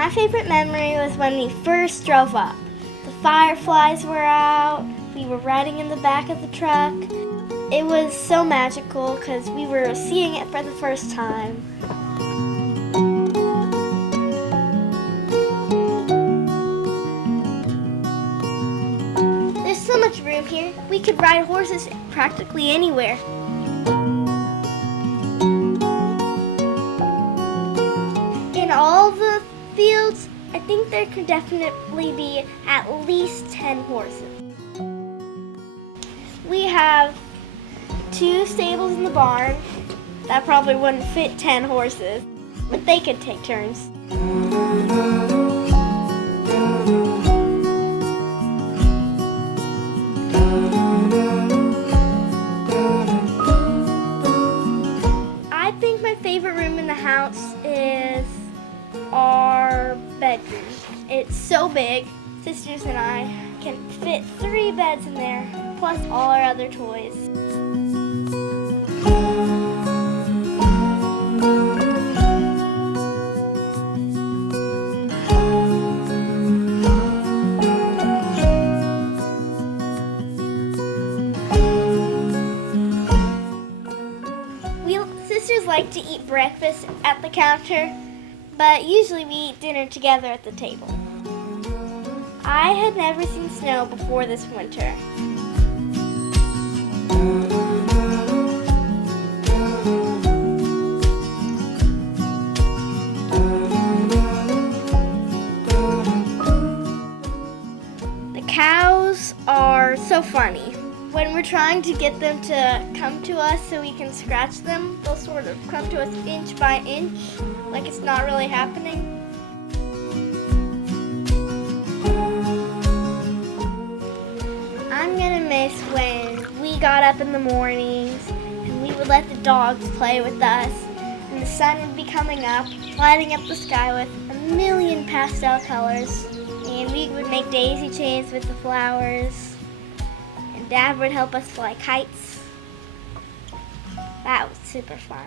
My favorite memory was when we first drove up. The fireflies were out, we were riding in the back of the truck. It was so magical because we were seeing it for the first time. There's so much room here, we could ride horses practically anywhere. In all the fields, I think there could definitely be at least 10 horses. We have 2 stables in the barn. That probably wouldn't fit 10 horses, but they could take turns. I think my favorite room in the house is our bedroom. It's so big, sisters and I can fit 3 beds in there, plus all our other toys. Sisters like to eat breakfast at the counter, but usually we eat dinner together at the table. I had never seen snow before this winter. The cows are so funny. When we're trying to get them to come to us so we can scratch them, they'll sort of come to us inch by inch, like it's not really happening. I'm gonna miss when we got up in the mornings and we would let the dogs play with us, and the sun would be coming up, lighting up the sky with a million pastel colors, and we would make daisy chains with the flowers. Dad would help us fly kites. That was super fun.